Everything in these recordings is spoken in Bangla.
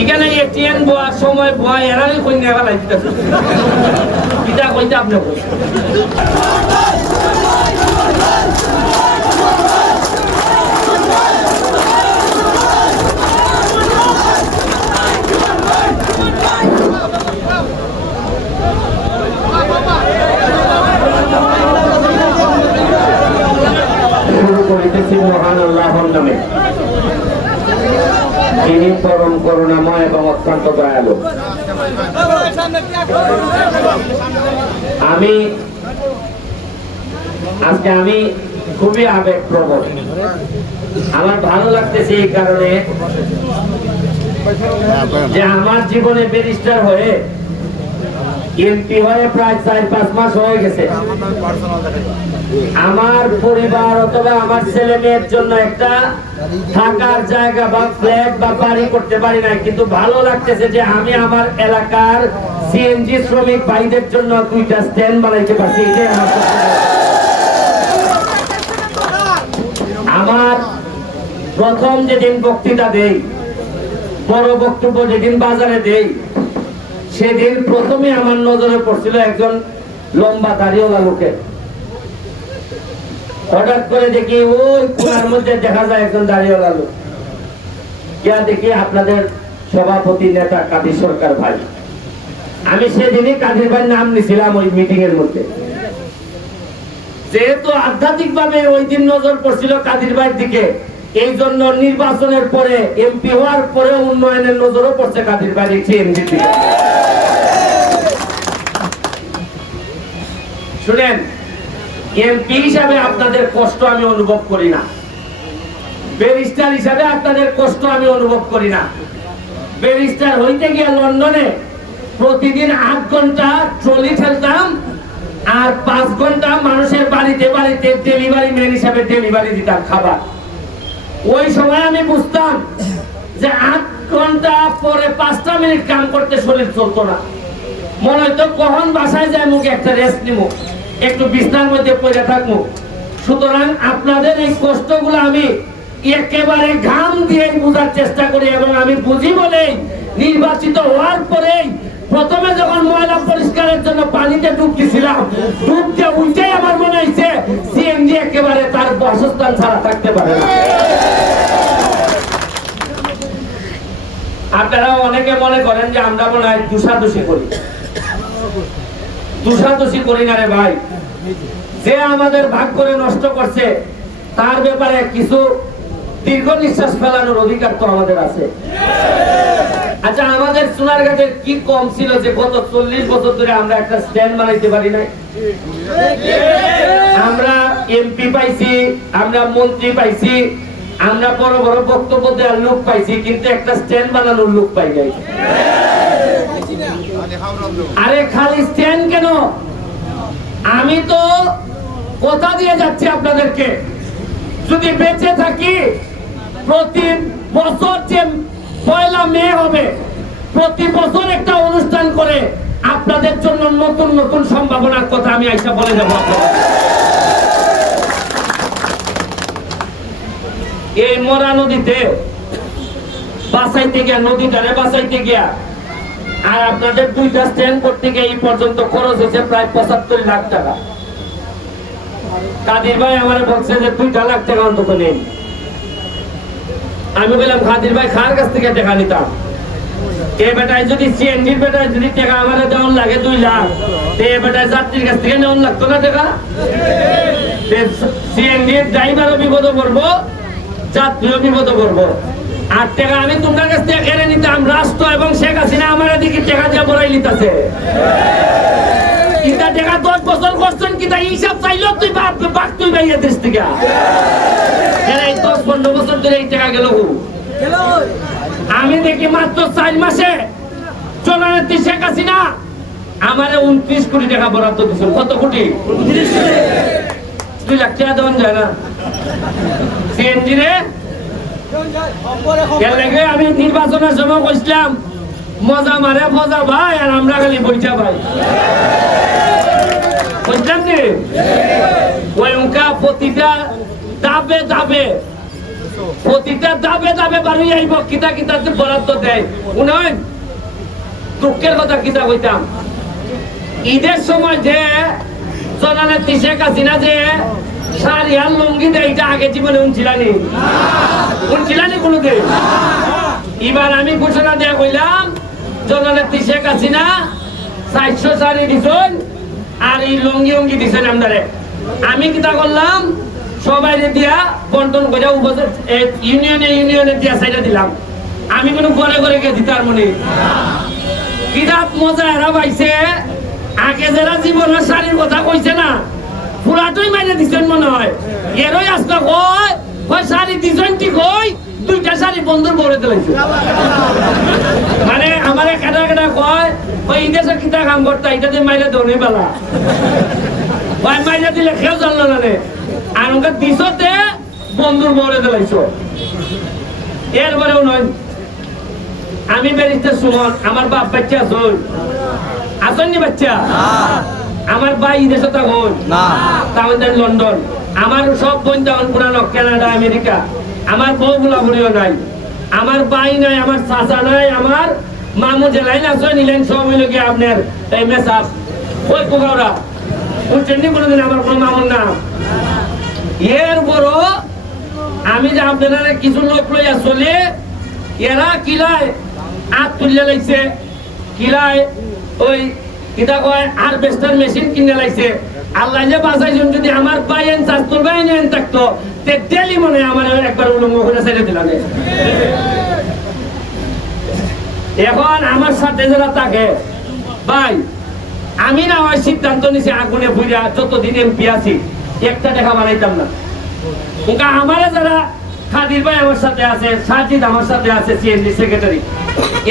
এখানে এটিএন বোয়ার সময় বোয়া এরাই কইনে ফেলাই দিতেছে কিটা কইতে আপনি করুণাময় এবং অত্যন্ত দয়ালু। আমি আজকে আমি খুবই আবেগ প্রবণ আমার ভালো লাগতেছে এই কারণে যে আমার জীবনে ব্যারিস্টার হয়ে এমপি হয়ে প্রায় চার পাঁচ মাস হয়ে গেছে। আমার পরিবার অথবা আমার ছেলে মেয়ের জন্য একটা থাকার জায়গা বা ফ্ল্যাট বা বাড়ি করতে পারি না কিন্তু ভালো লাগতেছে যে আমি আমার এলাকার সিএনজি শ্রমিক ভাইদের জন্য দুইটা স্ট্যান্ড বানাইতে পারছি। এটাই আমার আমার প্রথম যেদিন বক্তৃতা দেই, বড় বক্তব্য যেদিন বাজারে দেই সেদিন প্রথমে আমার নজরে পড়ছিল একজন লম্বা দাড়িওয়ালা লোকের হঠাৎ করে দেখি ওই কোনার মধ্যে দেখা যায় একজন দাঁড়িয়েওয়ালা লোক। ইয়া দেখি আপনাদের সভাপতি নেতা কাদির সরকার ভাই। আমি সেদিনই কাদির ভাই নাম নিছিলাম ওই মিটিং এর মধ্যে। যেহেতু আধ্যাত্মিক ভাবে ওই দিন নজর পড়ছিল কাদির ভাইয়ের দিকে, এই জন্য নির্বাচনের পরে এমপি হওয়ার পরে উন্নয়নের নজরও পড়ছে কাদির ভাই সিএমজি শুনেন এমপি হিসাবে আপনাদের কষ্ট আমি অনুভব করি না। ব্যারিস্টার হিসাবে আপনাদের কষ্ট আমি অনুভব করি না। ব্যারিস্টার হইতে গিয়ে লন্ডনে প্রতিদিন আট ঘণ্টা ট্রলি ঠেলতাম আর পাঁচ ঘণ্টা মানুষের বাড়িতে বাড়িতে ডেলিভারি ম্যান হিসাবে ডেলিভারি দিতাম খাবার। ওই সময় আমি বুঝতাম যে আট ঘণ্টা পরে পাঁচটা মিনিট কাম করতে শরীর চলতো না। মনে কখন বাসায় মুখে? একটা রেস্ট একটু বিছনার মধ্যে পড়ে থাকব সুতরাং আপনাদের এই কষ্টগুলো আমি একেবারে ঘাম দিয়ে বোঝার চেষ্টা করি এবং আমি বুঝি নির্বাচিত হওয়ার পরেই প্রথমে যখন ময়লা পরিষ্কারের জন্য পানিতে ডুব দিছিলাম ডুব দিয়ে উল্টে আমার মনে হয়েছে সিএনজি একেবারে তার বাসস্থান ছাড়া থাকতে পারে আপনারা অনেকে মনে করেন যে আমরা মনে হয় দুষাদুষি করি। দুষাদুষি করি না রে ভাই। যে আমাদের ভাগ করে নষ্ট করছে, তার ব্যাপারে কিছু দীর্ঘ নিঃশ্বাস ফেলানোর অধিকার তো আমাদের আছে। আচ্ছা আমাদের সোনারঘাটের কি কম ছিল যে গত চল্লিশ বছর ধরে আমরা একটা স্ট্যান্ড বানাইতে পারি নাই? আমরা এমপি পাইছি, আমরা মন্ত্রী পাইছি, আমরা বড় বড় বক্তব্য দেওয়ার লোক পাইছি, কিন্তু একটা স্ট্যান্ড বানানোর লোক পাই নাই। আরে খালি স্ট্যান্ড কেন? আমি তো কথা দিয়ে যাচ্ছি আপনাদেরকে। যদি বেঁচে থাকি প্রতি বছর যে পয়লা মে হবে, প্রতি বছর একটা অনুষ্ঠান করে আপনাদের জন্য নতুন নতুন সম্ভাবনার কথা আমি আইসা বলে যাব এই মরা নদীতে বাঁচাইতে গিয়া, নদীটারে বাঁচাইতে গিয়া আর আপনাদের দুইটা স্ট্যান্ড করতে গিয়ে এই পর্যন্ত খরচ হয়েছে প্রায় পঁচাত্তর লাখ টাকা। কাদির ভাই আমার বলছে যে দুইটা লাখ টাকা অন্তত নেই আমি বললাম, কাদির ভাই খার কাছ থেকে টাকা নিতাম? এ বেটায় যদি সিএনজির বেটায় যদি টাকা আমার দেওয়ার লাগে দুই লাখ এ বেটায় যাত্রীর কাছ থেকে নেওয়ার লাগতো না টাকা? সিএনজির ড্রাইভারও বিপদ পড়ব, যাত্রীও বিপদ পড়ব। আর টাকা আমি তোমার কাছ থেকে কেড়ে নিতাম রাষ্ট্র এবং শেখ হাসিনা আমার এদিকে টাকা দিয়ে বড়াই নিতেছে। কিতা টাকা দশ বছর করছেন কিতা হিসাব চাইলো তুই বাপ বাপ তুই বাইরে দেশ থেকে। এই দশ পনেরো বছর ধরে এই টাকা গেল আমি দেখি মাত্র চার মাসে জননেত্রী শেখ হাসিনা আমারে উনত্রিশ কোটি টাকা বরাদ্দ দিচ্ছেন কত কোটি? দুই লাখ টাকা দেওয়ান যায় না। সিএনজি রে আমি নির্বাচনের সময় কইছিলাম, মজা মারে মজা ভাই, আর আমরা খালি বইটা ভাই। বুঝলাম নি? ওই উনকা প্রতিটা দাবে দাবে, প্রতিটা দাবে দাবে বাড়ি আইব, কিতা কিতা বরাদ্দ দেয়। উনয়ন দুঃখের কথা কিতা কইতাম? ঈদের সময় যে জনানের তিসে কাছিনা যে শাড়ি আর লুঙ্গি দেয় এটা আগে জীবনে উনছিলানি। উনছিলানি কোনোদিন? এবার আমি ঘোষণা দেয়া কইলাম জনানের তিসে কাছিনা চারশো শাড়ি দিছুন আর এই লুঙ্গি উঙ্গি দিছেন আমাদের। আমি কিতা করলাম সবাই দিয়া বন্টন করে ইউনিয়নে ইউনিয়নে দিয়া সাইডে দিলাম। আমি কোনো ঘরে ঘরে গিয়ে দিতার মনে বিরাট মজা এরা পাইছে, আগে যারা জীবনের শাড়ির কথা কইছে না মাইনে দিছেন মনে হয়। এরই আজকে কয় কয় ঠিক কই দুইটা শাড়ি বন্ধুর বলে দিলাইছে মানে আমার কেটা কেটা কয় ইদেশে কিতা কাম করতা এটাতে মাইলে দৌড়ে বেলা। মাইলে দিলে কেউ জানলো না রে আর ওকে দিছতে বন্ধুর বলে দিলাইছো এরপরেও নয়। আমি ব্যারিস্টার সুমন, আমার বাপ বাচ্চা আসুন আসেননি বাচ্চা? আমার ভাই দেশে তখন? না। তামিলনাড়ু লন্ডন। আমার সব বোন তখন পুরানো কানাডা আমেরিকা। আমার বউ গুলাগুলিও নাই। আমার ভাই নাই আমার চাচা নাই আমার মামু জেলাই না সই নিলেন সব হইল গিয়ে আপনার এই মেসাপ ওই পোকাওরা বুঝছেন নি কোনোদিন আমার কোনো মামুর নাম? এর বড় আমি যে আপনারা কিছু লোক লইয়া চলে এরা কিলায় আত তুলিয়া লাইছে কিলায় ওই কয় হারভেস্টার মেশিন কিনে লাইছে। আল্লাহ যে বাঁচাইছেন, যদি আমার বাইন আইন থাকতো। আমার একবার করে ছেড়ে দিলাম এখন আমার সাথে যারা থাকে, ভাই, আমি না হয় সিদ্ধান্ত নিছি আগুনে বুঝা যতদিন এমপি আছি, একটা টাকা বানাইতাম না। আমারে যারা খাদির ভাই আমার সাথে আছে, সাজিদ আমার সাথে আছে সিএনডি সেক্রেটারি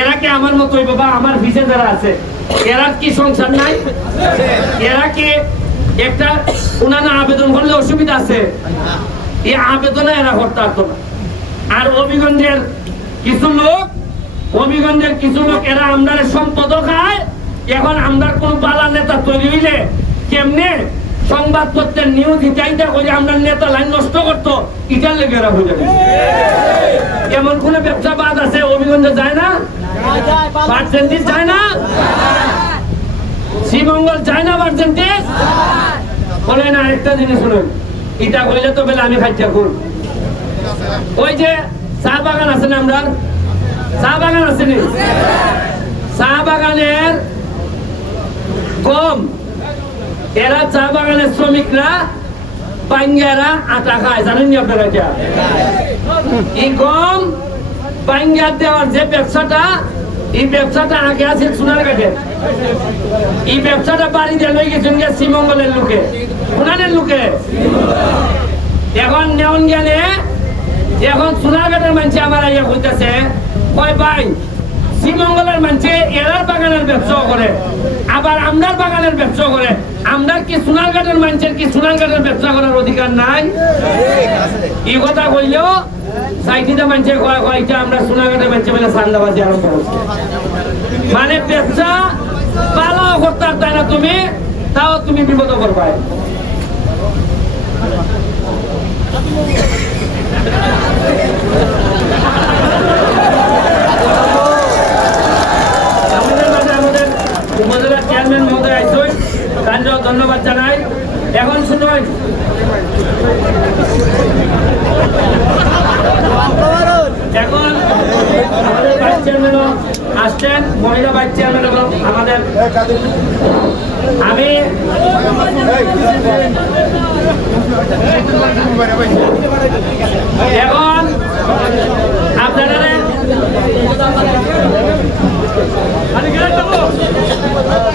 এরা কি আমার মতোই বাবা আমার ভিসে যারা আছে? এরা কি সংসার নাই? এরা কি একটা উনানা আবেদন করলে অসুবিধা আছে? এই আবেদনে এরা করতে পারতো না আর অভিগঞ্জের কিছু লোক অভিগঞ্জের কিছু লোক, এরা আমদার সম্পদ খায়, এখন আমদার কোন বালা নেতা তৈরি হইলে কেমনে? সংবাদপত্রের নিউজ ইটাইটা করে আমরা নেতা লাইন নষ্ট করতো, ইটার লেগে এরা হয়ে যাবে এমন কোন ব্যবসা আছে অভিগঞ্জে যায় না? পার্সেন্টেজ যায় না? শ্রীমঙ্গল যায় না পার্সেন্টেজ বলে না আরেকটা জিনিস শুনুন, ইটা কইলে তো বেলা আমি খাইতে এখন ওই যে চা বাগান আছে না আমরা চা বাগান আছে নি? চা বাগানের কম এরা চা বাগানের শ্রমিকরা পাঙ্গারা আটা খায় জানেন নি আপনারা এটা? এই গম পাঙ্গার দেওয়ার যে ব্যবসাটা এই ব্যবসাটা আগে আছে সোনার কাঠের এই ব্যবসাটা বাড়ি দিয়ে লই গেছেন গিয়া শ্রীমঙ্গলের লোকে। সোনানের লোকে। এখন নেওন গেলে এখন সোনারঘাটের মানুষ আমার ইয়ে হইতেছে কয় ভাই শ্রীমঙ্গলের মানুষে এরার বাগানের ব্যবসা করে আবার আমদার বাগানের ব্যবসা করে। আমদার কি সোনারঘাটের মানুষের কি সোনারঘাটের ব্যবসা করার অধিকার নাই? এই কথা কইলেও সাইটিতে মানুষে কয় কয় আমরা সোনারঘাটের মানুষে বলে সান্দাবাজি আরম্ভ করছে। মানে ব্যবসা পালাও করতে পারতাই না তুমি? তাও তুমি বিপদ করবা আমাদের মাঝে আমাদের উপজেলার চেয়ারম্যান মহোদয় আইসই তার ধন্যবাদ জানাই। এখন শুনুন এখন আমাদের আসছেন মহিলা ভাইস চেয়ারম্যান আমাদের। আমি এখন আপনারা